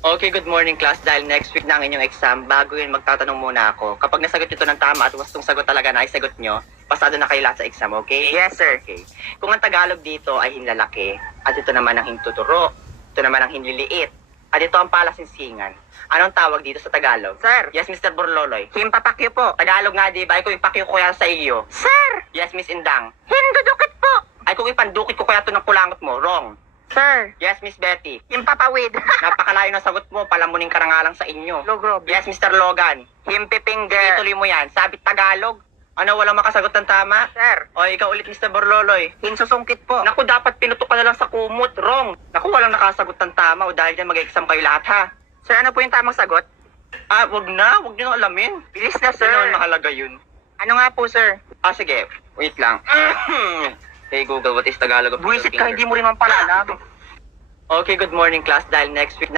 Okay, good morning class. Dahil next week na ang inyong exam, bago yun magtatanong muna ako. Kapag nasagot ito ng tama at wastong sagot talaga na ay sagot nyo, pasado na kayo lahat sa exam, okay? Yes, sir. Okay. Kung ang Tagalog dito ay hinlalaki, at ito naman ang hintuturo, ito naman ang hinliliit, at ito ang palasinsingan. Anong tawag dito sa Tagalog? Sir. Yes, Mr. Burloloy. Himpapakyo po. Tagalog nga, di ba? Ay kung ipakyo ko yan sa iyo. Sir! Yes, Miss Indang. Hindudukit po. Ay kung ipandukit ko kaya ito ng pulangot mo. Wrong. Sir. Yes, Miss Betty. Himpapawid. Napakalayo ng sagot mo, palamunin ka na nga lang sa inyo. Logrob. Yes, Mr. Logan. Himpipinger. Ituloy mo yan. Sabit Tagalog. Ano, walang makasagot ng tama? Sir. O, ikaw ulit, Mr. Burloloy. Hinsusungkit po. Naku, dapat pinutok ka na lang sa kumot. Wrong. Naku, walang nakasagot ng tama. O dahil dyan, mag-exam kayo lahat, ha? Sir, ano po yung tamang sagot? Ah, wag na. Wag nyo na alamin. Bilis na, Sir. sir. Hindi naman mahalaga yun. Ano nga po, sir? Ah, sige. Wait lang. Hey, Google, what is Tagalog of Buisit middle ka, finger? hindi mo rin man pala alam. Okay, good morning, class. Dahil next week